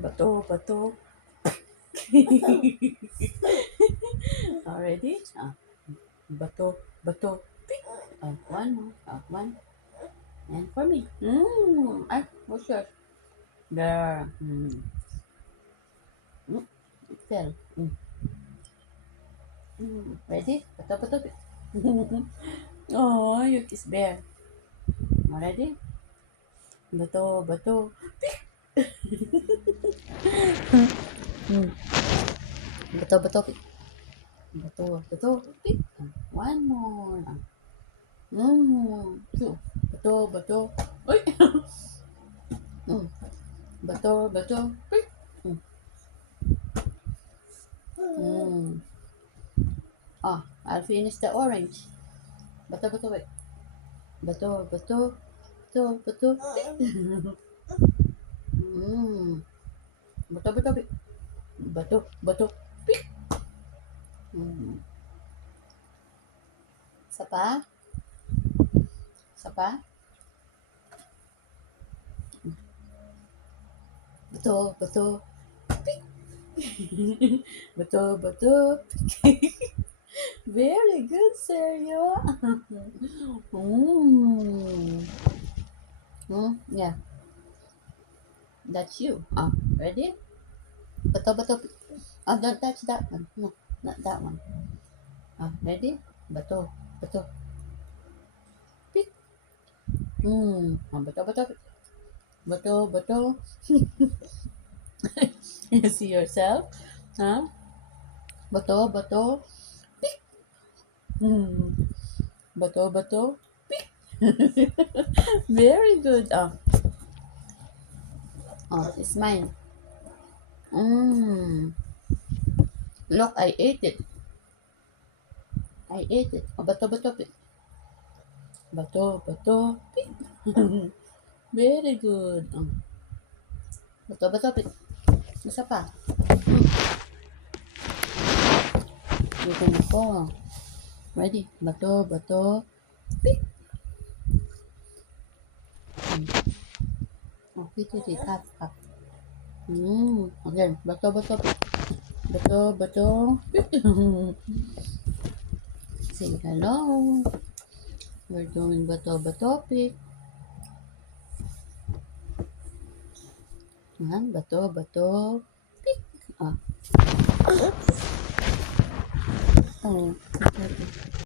Bato, bato. Already? Bato, bato. Pick. One more. One. And for me. What's yours? There. It fell. Ready? Bato, bato. Pick. Oh, you kiss bear. Ready? Bato, bato. Mm. Bato, bato. Pick. Bato, bato. Pick. One more. Two. Bato, bato. Uy! Mm. Bato, bato. Pick. Mm. I'll finish the orange. Bato, bato, wait. Bato, bato. Bato, bato. Pick. Bato, bato, pick. Bato, bato. Pick. Isa pa? Isa pa? Bato, bato. Pick. Bato, bato. Pick. Very good, Sergio. Yeah, that's you. Ready? Bato, bato. Don't touch that one. No, not that one. Ready? Bato, bato. Pick. Bato, bato. Bato, bato. You see yourself? Huh? Bato, bato. Pick. Bato, bato. Pick. Very good. It's mine. Look, I ate it. I ate it. Bato, bato, pick. Bato, bato, pick. Very good. Bato, bato, pick. Isa pa. Dito na po. Ready? Bato, bato, pick. Piti, half, half. Again. Bato, bato, pick. Bato, bato, pick. Say hello. We're doing bato, bato, pick. Bato, bato, pick. Oops. Oh, okay.